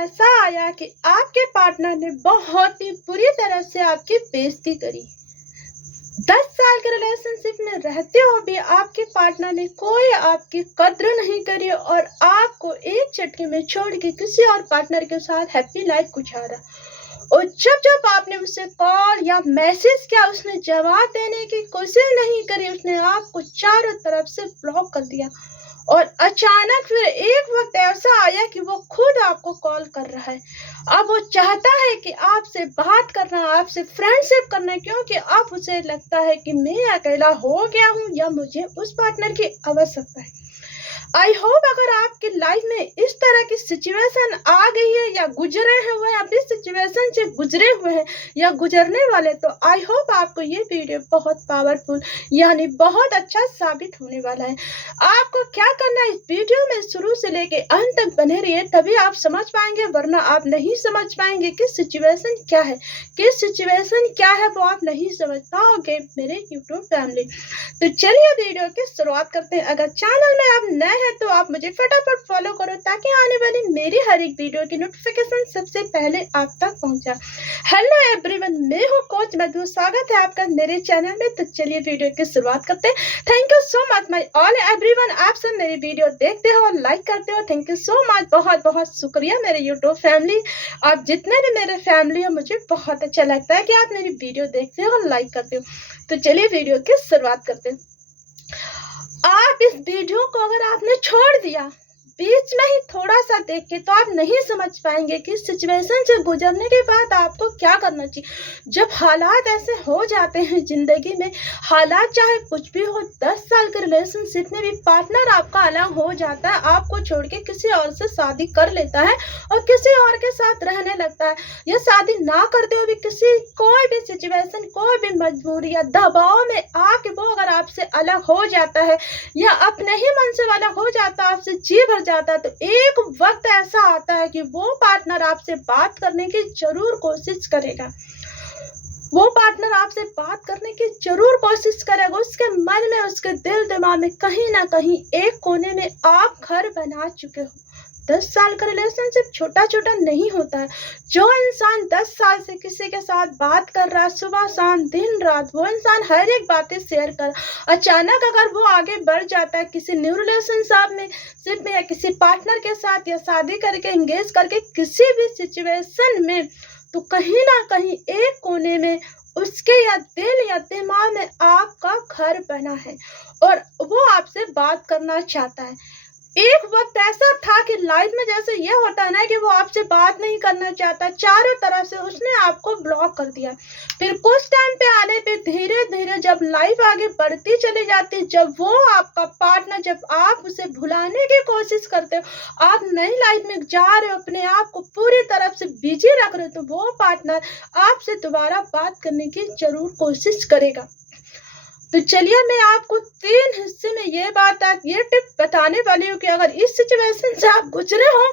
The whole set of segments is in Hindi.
ऐसा आया कि आपके पार्टनर ने बहुत ही बुरी तरह से आपकी बेइज्जती करी। 10 साल के रिलेशनशिप में रहते हुए भी आपके पार्टनर ने कोई आपकी कद्र नहीं करी और आपको एक झटके में छोड़ के किसी और पार्टनर के साथ हैप्पी लाइफ गुजारा। और जब जब आपने उसे कॉल या मैसेज किया, उसने जवाब देने की कोशिश नहीं करी, उसने आपको चारों तरफ से ब्लॉक कर दिया। और अचानक फिर एक वक्त ऐसा आया कि वो खुद आपको कॉल कर रहा है। अब वो चाहता है कि आपसे बात करना, आपसे फ्रेंडशिप करना, क्योंकि अब उसे लगता है कि मैं अकेला हो गया हूँ या मुझे उस पार्टनर की आवश्यकता है। आई होप अगर आपकी लाइफ में इस तरह की सिचुएशन आ गई है या गुजरे हुए हैं, अभी सिचुएशन से गुजरे हुए हैं या गुजरने वाले, तो आई होप आपको ये वीडियो बहुत पावरफुल यानी बहुत अच्छा साबित होने वाला है। आपको क्या करना है, इस वीडियो में शुरू से लेके अंत तक बने रहिए, तभी आप समझ पाएंगे, वरना आप नहीं समझ पाएंगे कि सिचुएशन क्या है। किस सिचुएशन क्या है वो आप नहीं समझ पाओगे मेरे यूट्यूब फैमिली। तो चलिए वीडियो की शुरुआत करते हैं। अगर चैनल में आप नए हैं तो आप मुझे फटाफट फॉलो करो ताकि आने वाली मेरी हर एक वीडियो की नोटिफिकेशन सबसे पहले आप तक पहुंचा। हेलो एवरीवन, मैं हूं कोच मधु, स्वागत है आपका मेरे चैनल में। तो चलिए वीडियो की शुरुआत करते हैं। Thank you so much my all everyone, आप सब मेरी वीडियो देखते हो और लाइक करते हो, थैंक यू सो मच, बहुत बहुत शुक्रिया मेरे यूट्यूब फैमिली। आप जितने भी मेरे फैमिली हो, मुझे बहुत अच्छा लगता है कि आप मेरी वीडियो देखते हो और लाइक करते हो। तो चलिए वीडियो की शुरुआत करते हैं। आप इस वीडियो को अगर आपने छोड़ दिया बीच में ही थोड़ा सा देख के, तो आप नहीं समझ पाएंगे कि सिचुएशन से गुजरने के बाद आपको क्या करना चाहिए। जब हालात ऐसे हो जाते हैं जिंदगी में, हालात चाहे कुछ भी हो, 10 साल के रिलेशनशिप में भी पार्टनर आपका अलग हो जाता है, आपको छोड़ के किसी और से शादी कर लेता है और किसी और के साथ रहने लगता है, या शादी ना करते हुए भी किसी कोई भी सिचुएशन, कोई भी मजबूरी या दबाव में आके वो अगर आपसे अलग हो जाता है या अपने ही मन से अलग हो जाता है, आपसे जी भर जाता है, तो एक वक्त ऐसा आता है कि वो पार्टनर आपसे बात करने की जरूर कोशिश करेगा। वो पार्टनर आपसे बात करने की जरूर कोशिश करेगा। उसके मन में, उसके दिल दिमाग में कहीं ना कहीं एक कोने में आप घर बना चुके हो। 10 साल का रिलेशनशिप छोटा छोटा नहीं होता है। जो इंसान 10 साल से किसी के साथ बात कर रहा है, सुबह शाम दिन रात, वो इंसान हर एक बातें शेयर कर, अचानक अगर वो आगे बढ़ जाता है किसी न्यू रिलेशनशिप में या किसी पार्टनर के साथ, या शादी करके एंगेज करके किसी भी सिचुएशन में, तो कहीं ना कहीं एक कोने में उसके या दिल या दिमाग में आपका घर बना है और वो आपसे बात करना चाहता है। एक वक्त ऐसा था कि लाइफ में जैसे ये होता है ना कि वो आपसे बात नहीं करना चाहता, चारों तरफ से उसने आपको ब्लॉक कर दिया। फिर कुछ टाइम पे आने पे धीरे धीरे जब लाइफ आगे बढ़ती चली जाती, जब वो आपका पार्टनर, जब आप उसे भुलाने की कोशिश करते हो, आप नई लाइफ में जा रहे हो, अपने आप को पूरी तरफ से बिजी रख रहे हो, तो वो पार्टनर आपसे दोबारा बात करने की जरूर कोशिश करेगा। तो चलिए मैं आपको 3 हिस्से में ये टिप बताने वाली हूँ कि अगर इस सिचुएशन से आप गुजरे हो,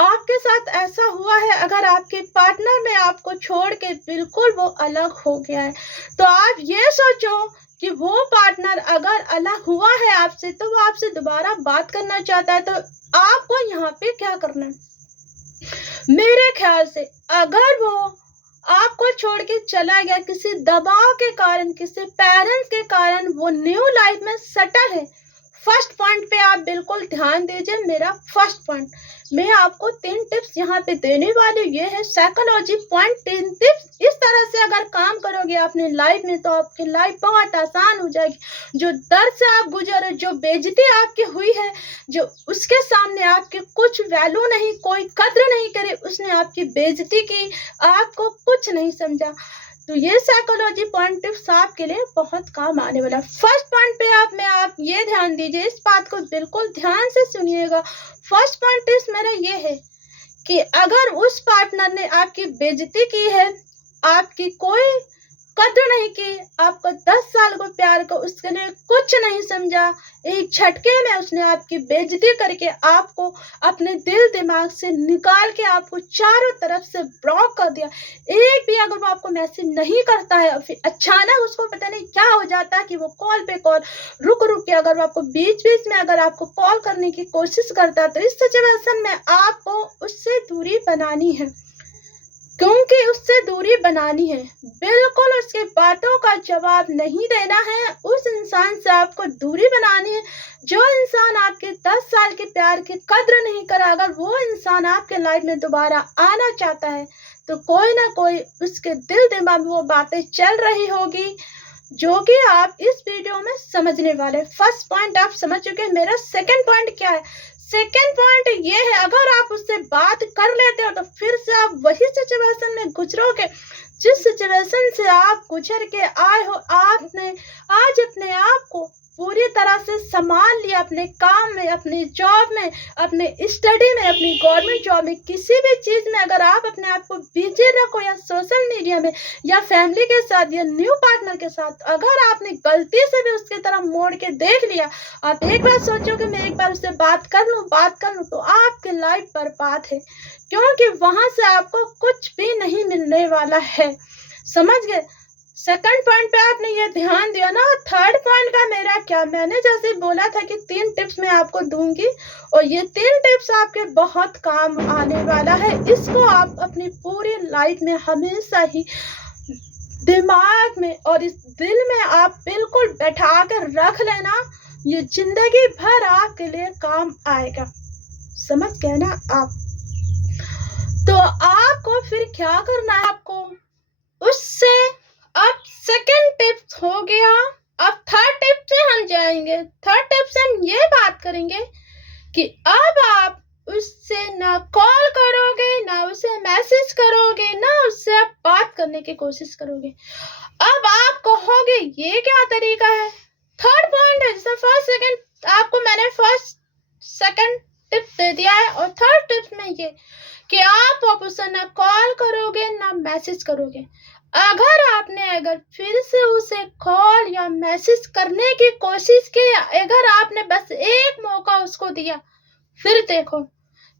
आपके साथ ऐसा हुआ है, अगर आपके पार्टनर ने आपको छोड़ के बिल्कुल वो अलग हो गया है, तो आप ये सोचो कि वो पार्टनर अगर अलग हुआ है आपसे, तो वो आपसे दोबारा बात करना चाहता है, तो आपको यहाँ पे क्या करना है। मेरे ख्याल से अगर वो आपको छोड़ के चला गया किसी दबाव के कारण, किसी पेरेंट्स के कारण, वो न्यू लाइफ में सेटल है, फर्स्ट पॉइंट पे आप बिल्कुल ध्यान दीजिए। मेरा फर्स्ट पॉइंट, मैं आपको 3 टिप्स यहाँ पे देने वाली, ये है साइकोलॉजी पॉइंट। 3 टिप्स इस तरह से अगर काम करोगे अपनी लाइफ में, तो आपकी लाइफ बहुत आसान हो जाएगी। जो दर्द से आप गुजरे, जो बेइज्जती आपकी हुई है, जो उसके सामने आपकी कुछ वैल्यू नहीं, कोई कद्र नहीं करे, उसने आपकी बेइज्जती की, आपको कुछ नहीं समझा, तो ये साइकोलॉजी पॉइंट टिप्स आपके लिए बहुत काम आने वाला है। फर्स्ट पॉइंट पे आप ये ध्यान दीजिए, इस बात को बिल्कुल ध्यान से सुनिएगा। फर्स्ट पॉइंट टिप्स मेरा ये है कि अगर उस पार्टनर ने आपकी बेइज्जती की है, आपकी कोई कद्र नहीं की, आपको 10 साल को प्यार को उसके लिए कुछ नहीं समझा। एक झटके में उसने आपकी बेइज्जती करके आपको अपने दिल दिमाग से निकाल के आपको चारों तरफ से ब्लॉक कर दिया। एक भी अगर वो आपको मैसेज नहीं करता है और फिर अचानक उसको पता नहीं क्या हो जाता है कि वो कॉल पे कॉल रुक रुक के अगर वो आपको बीच बीच में अगर आपको कॉल करने की कोशिश करता है, तो इस सिचुएशन में आपको उससे दूरी बनानी है। क्योंकि उससे दूरी बनानी है, बिल्कुल उसकी बातों का जवाब नहीं देना है, उस इंसान से आपको दूरी बनानी है। जो इंसान आपके 10 साल के प्यार की कद्र नहीं करा, अगर वो इंसान आपके लाइफ में दोबारा आना चाहता है, तो कोई ना कोई उसके दिल दिमाग में वो बातें चल रही होगी जो कि आप इस वीडियो में समझने वाले। फर्स्ट पॉइंट आप समझ चुके हैं। मेरा सेकंड पॉइंट क्या है? सेकेंड पॉइंट ये है, अगर आप उससे बात कर लेते हो तो फिर से आप वही सिचुएशन में गुजरोगे जिस सिचुएशन से आप गुजर के आए हो। आपने आज अपने आप को पूरी तरह से संभाल लिया, अपने काम में, अपनी जॉब में, अपने स्टडी में, अपनी गवर्नमेंट जॉब में, किसी भी चीज़ में अगर आप अपने आप को बिजी रखो, या सोशल मीडिया में, या फैमिली के साथ, या न्यू पार्टनर के साथ, अगर आपने गलती से भी उसकी तरफ मोड़ के देख लिया, आप एक बार सोचो कि मैं एक बार उससे बात कर लूँ, तो आपकी लाइफ बर्बाद है, क्योंकि वहां से आपको कुछ भी नहीं मिलने वाला है। समझ गए? सेकंड पॉइंट पे आपने ये ध्यान दिया ना। थर्ड पॉइंट का मेरा क्या, मैंने जैसे बोला था कि 3 टिप्स मैं आपको दूंगी, और ये 3 टिप्स आपके बहुत काम आने वाला है। इसको आप अपनी पूरी लाइफ में हमेशा ही दिमाग में और इस दिल में आप बिल्कुल बैठा कर रख लेना, ये जिंदगी भर आपके लिए काम आएगा। समझ गए ना आप? तो आपको फिर क्या करना है, आपको उससे अब सेकंड टिप्स हो गया। अब थर्ड टिप से हम जाएंगे। थर्ड टिप से हम ये बात करेंगे कि अब आप उससे ना कॉल करोगे, ना उसे मैसेज करोगे, ना उससे आप बात करने की कोशिश करोगे। अब आप कहोगे ये क्या तरीका है? थर्ड पॉइंट है, जैसे फर्स्ट सेकंड आपको मैंने फर्स्ट सेकंड टिप दे दिया है, और थर्ड टिप में ये कि आप उसे ना कॉल करोगे, ना मैसेज करोगे। अगर फिर से उसे कॉल या मैसेज करने की कोशिश की, अगर आपने बस एक मौका उसको दिया, फिर देखो,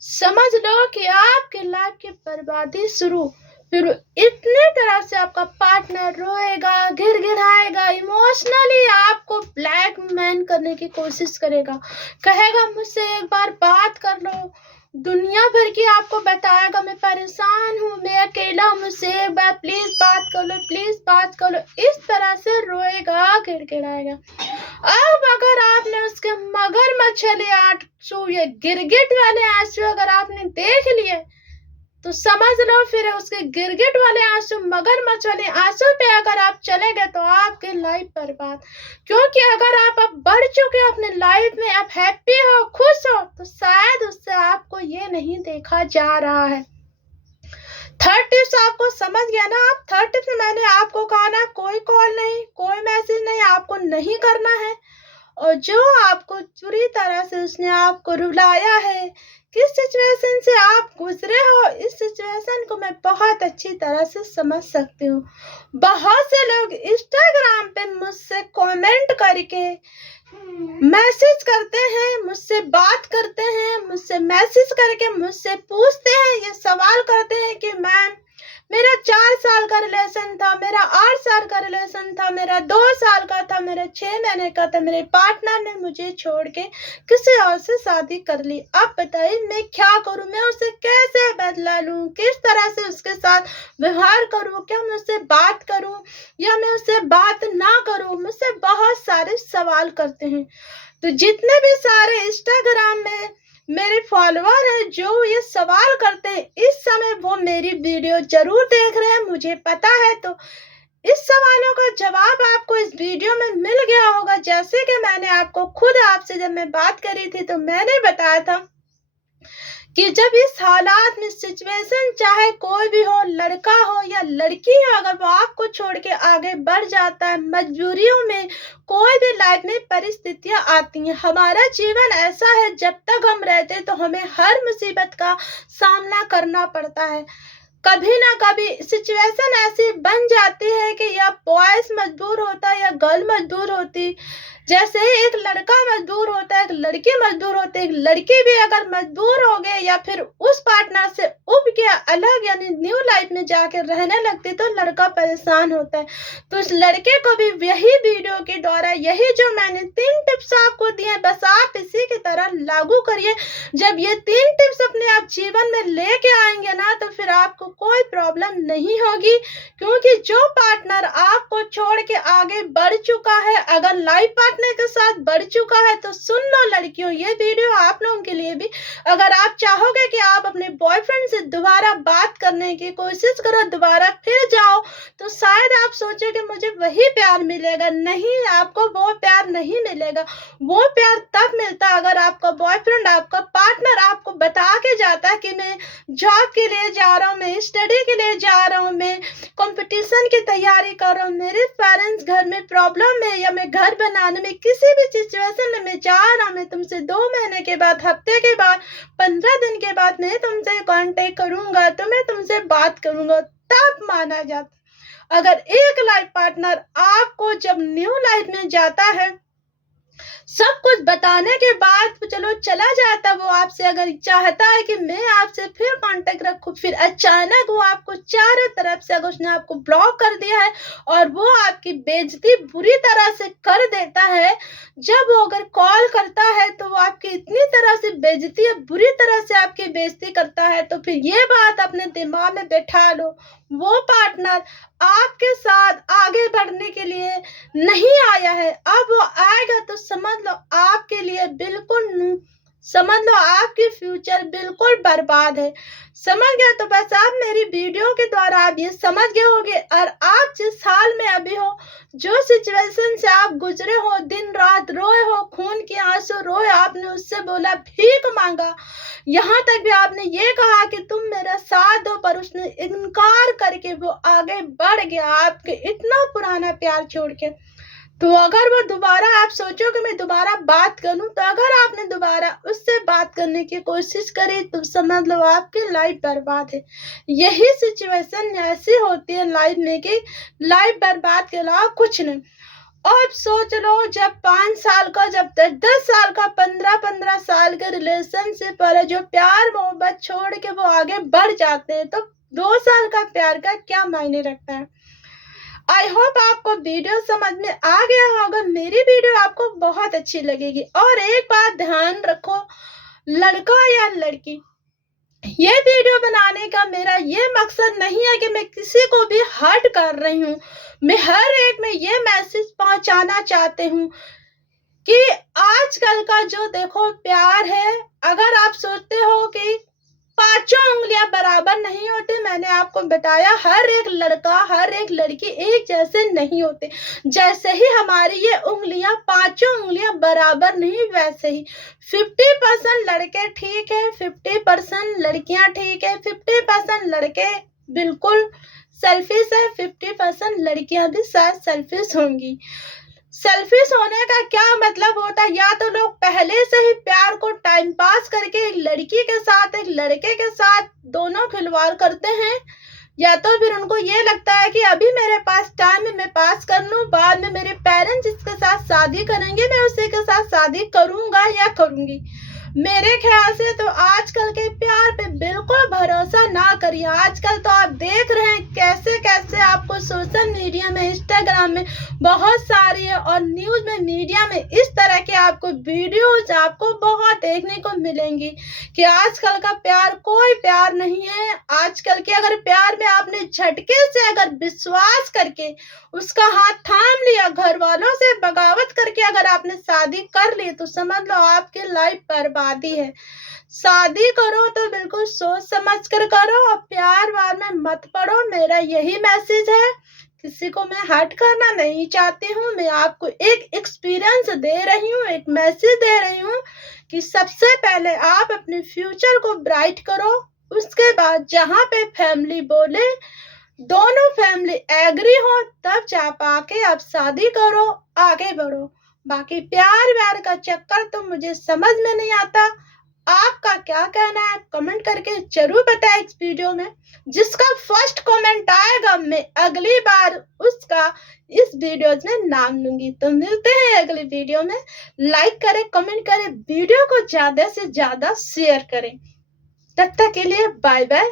समझ लो कि आपके लाइफ की बर्बादी शुरू। फिर इतने तरह से आपका पार्टनर रोएगा, गिड़गिड़ाएगा, इमोशनली आपको ब्लैकमेल करने की कोशिश करेगा, कहेगा मुझसे एक बार बात कर लो, दुनिया भर की आपको बताएगा मैं परेशान हूँ, मैं अकेला हूँ, मुझसे एक बार प्लीज बात कर लो, प्लीज बात कर लो। इस तरह से रोएगा, गिड़गिड़ाएगा। अब अगर आपने उसके मगरमच्छ वाले आंसू, ये गिरगिट वाले आंसू अगर आपने देख लिए, तो समझ लो फिर उसके गिरगिट वाले आंसू, मगरमच्छ वाले आंसू पे अगर आप चले गए तो आपकी लाइफ बर्बाद। क्योंकि अगर आप अब बढ़ चुके हो अपने लाइफ में, आप हैप्पी हो, खुश हो, तो शायद उससे आपको ये नहीं देखा जा रहा है। थर्ड टिप्स आपको समझ गया ना? आप थर्ड टिप्स में मैंने आपको कहा ना, कोई कॉल नहीं, कोई मैसेज नहीं, आपको नहीं करना है। और जो आपको पूरी तरह से उसने आपको रुलाया है, किस सिचुएशन से आप गुजरे हो, इस सिचुएशन को मैं बहुत अच्छी तरह से समझ सकती हूँ। बहुत से लोग इंस्टाग्राम पे मुझसे कमेंट करके मैसेज करते हैं, मुझसे बात करते हैं, मुझसे मैसेज करके मुझसे पूछते हैं, ये सवाल करते हैं कि मैम मेरा 4 साल का रिलेशन था, मेरा 8 साल का रिलेशन था, मेरा 2 साल का था, मेरा 6 महीने का था, मेरे पार्टनर ने मुझे छोड़ के किसी और से शादी कर ली। अब बताइए मैं क्या करूं, मैं उसे कैसे बदला लूं, किस तरह से उसके साथ व्यवहार करूं, क्या मैं उससे बात करूं या मैं उससे बात ना करूं? मुझसे बहुत सारे सवाल करते हैं। तो जितने भी सारे इंस्टाग्राम में मेरे फॉलोअर हैं जो ये सवाल करते हैं, इस समय वो मेरी वीडियो जरूर देख रहे हैं, मुझे पता है। तो इस सवालों का जवाब आपको इस वीडियो में मिल गया होगा। जैसे कि मैंने आपको खुद आपसे जब मैं बात करी थी तो मैंने बताया था कि जब इस हालात में सिचुएशन, चाहे कोई भी हो, लड़का हो या लड़की हो, अगर वो आपको छोड़ के आगे बढ़ जाता है, मजबूरियों में कोई भी लाइफ में परिस्थितियां आती हैं। हमारा जीवन ऐसा है, जब तक हम रहते तो हमें हर मुसीबत का सामना करना पड़ता है। कभी ना कभी सिचुएशन ऐसी बन जाती है कि या बॉयज मजबूर होता है या गर्ल मजबूर होती। जैसे ही एक लड़का मजबूर होता है, एक लड़की मजबूर होती है, एक लड़की भी अगर मजबूर हो गए या फिर उस पार्टनर से उब के अलग यानी न्यू लाइफ में जाके रहने लगती तो लड़का परेशान होता है। तो उस लड़के को भी यही वीडियो के द्वारा यही जो मैंने 3 टिप्स आपको दिए हैं, बस आप इसी की तरह लागू करिए। जब ये 3 टिप्स अपने आप जीवन में लेके आएंगे ना तो फिर आपको कोई प्रॉब्लम नहीं होगी, क्योंकि जो पार्टनर आपको छोड़ के आगे बढ़ चुका है, अगर लाइफ पार्टनर के साथ बढ़ चुका है तो सुन लो लड़कियों, ये वीडियो आप लोगों के लिए भी। अगर आप चाहोगे कि आप अपने बॉयफ्रेंड से दोबारा बात करने की कोशिश करो, दोबारा फिर जाओ, तो शायद आप सोचोगे मुझे वही प्यार मिलेगा। नहीं, आपको वो प्यार नहीं मिलेगा। वो प्यार तब मिलता अगर आपका बॉयफ्रेंड, आपका पार्टनर आपको बता के जाता है कि मैं जॉब के लिए जा रहा हूँ, मैं स्टडी के लिए जा रहा हूँ, मैं कंपटीशन की तैयारी कर रहा हूँ, मेरे पेरेंट्स घर में प्रॉब्लम है, या मैं घर बनाने में किसी भी सिचुएशन में मैं जा रहा हूँ, मैं तुमसे 2 महीने के बाद, हफ्ते के बाद, 15 दिन के बाद मैं तुमसे कांटेक्ट करूंगा, तो मैं तुमसे बात करूंगा, तब माना जाता। अगर एक लाइफ पार्टनर आपको जब न्यू लाइफ में जाता है, सब कुछ बताने के बाद चलो चला जाता, वो आपसे अगर चाहता है कि मैं आपसे फिर कांटेक्ट रखूं, फिर अचानक वो आपको चारों तरफ से अगर उसने आपको ब्लॉक कर दिया है और वो आपकी बेइज्जती बुरी तरह से कर देता है, जब वो अगर कॉल करता है तो वो आपकी इतनी तरह से बेइज्जती बुरी तरह से आपकी बेइज्जती करता है, तो फिर ये बात अपने दिमाग में बैठा लो, वो पार्टनर आपके साथ आगे बढ़ने के लिए नहीं आया है। अब वो आएगा तो समझ लो आपके लिए बिल्कुल, समझ लो आपकी फ्यूचर बिल्कुल बर्बाद है। समझ गए? तो बस आप मेरी वीडियो के द्वारा आप ये समझ गए होंगे। और आप जिस हाल में अभी हो, जो सिचुएशन से आप गुजरे हो, दिन रात रोए हो, खून के आंसू रोए, आपने उससे बोला, भीख मांगा, यहाँ तक भी आपने ये कहा कि तुम मेरा साथ दो, पर उसने इनकार करके वो आगे बढ़ गया आपके इतना पुराना प्यार छोड़ के। तो अगर वो दोबारा, आप सोचो कि मैं दोबारा बात करूं, तो अगर आपने दोबारा उससे बात करने की कोशिश करी तो समझ लो आपकी लाइफ बर्बाद है। यही सिचुएशन ऐसी होती है लाइफ में कि लाइफ बर्बाद के अलावा कुछ नहीं। अब सोच लो, जब 5 साल का, जब 10 साल का, 15 साल के रिलेशनशिप वाला जो प्यार मोहब्बत छोड़ के वो आगे बढ़ जाते हैं, तो 2 साल का प्यार का क्या मायने रखता है। आई होप आपको वीडियो समझ में आ गया होगा। मेरी वीडियो आपको बहुत अच्छी लगेगी। और एक बात ध्यान रखो, लड़का या लड़की, ये वीडियो बनाने का मेरा ये मकसद नहीं है कि मैं किसी को भी हर्ट कर रही हूँ। मैं हर एक में ये मैसेज पहुंचाना चाहती हूँ कि आजकल का जो देखो प्यार है, अगर आप सोचते हो कि 5 उंगलियां बराबर नहीं होती, मैंने आपको बताया हर एक लड़का हर एक लड़की एक जैसे नहीं होते। जैसे ही हमारी ये उंगलियां 5 उंगलियां बराबर नहीं, वैसे ही 50% लड़के ठीक है, 50% लड़कियां ठीक है, 50% लड़के बिल्कुल सेल्फिश है, 50% लड़कियां भी शायद सेल्फिश होंगी। सेल्फिश होने का क्या मतलब होता है, या तो लोग पहले से ही प्यार को टाइम पास करके एक लड़की के साथ एक लड़के के साथ दोनों खिलवाड़ करते हैं, या तो फिर उनको ये लगता है कि अभी मेरे पास टाइम है, मैं पास कर लूं, बाद में मेरे पेरेंट्स जिसके साथ शादी करेंगे मैं उसी के साथ शादी करूंगा या करूंगी। मेरे ख्याल से तो आजकल के प्यार पे बिल्कुल भरोसा ना करिए। आजकल तो आप देख रहे हैं कैसे कैसे आपको सोशल मीडिया में, इंस्टाग्राम में बहुत सारी है, और न्यूज में, मीडिया में इस तरह के आपको वीडियोज आपको बहुत देखने को मिलेंगी कि आजकल का प्यार कोई प्यार नहीं है। आजकल के अगर प्यार में आपने झटके से अगर विश्वास करके उसका हाथ थाम लिया, घर वालों से बगावत करके अगर आपने शादी कर ली, तो समझ लो आपकी लाइफ बर्बादी है। शादी करो तो बिल्कुल सोच समझ कर करो और प्यार वार में मत पड़ो। मेरा यही मैसेज है। किसी को मैं हर्ट करना नहीं चाहती हूँ। मैं आपको एक एक्सपीरियंस दे रही हूँ, एक मैसेज दे रही हूँ कि सबसे पहले आप अपने फ्यूचर को ब्राइट करो। उसके बाद जहाँ पे फैमिली बोले, दोनों फैमिली एग्री हो, तब जा पाके आप शादी करो, आगे बढ़ो। बाकी प्यार व्यार का चक्कर तो मुझे समझ में नहीं आता। आपका क्या कहना है कमेंट करके जरूर बताएं इस वीडियो में। जिसका फर्स्ट कमेंट आएगा मैं अगली बार उसका इस वीडियोज में नाम लूंगी। तो मिलते हैं अगली वीडियो में। लाइक करें, कमेंट करें, वीडियो को ज्यादा से ज्यादा शेयर करें। तब तक के लिए बाय बाय।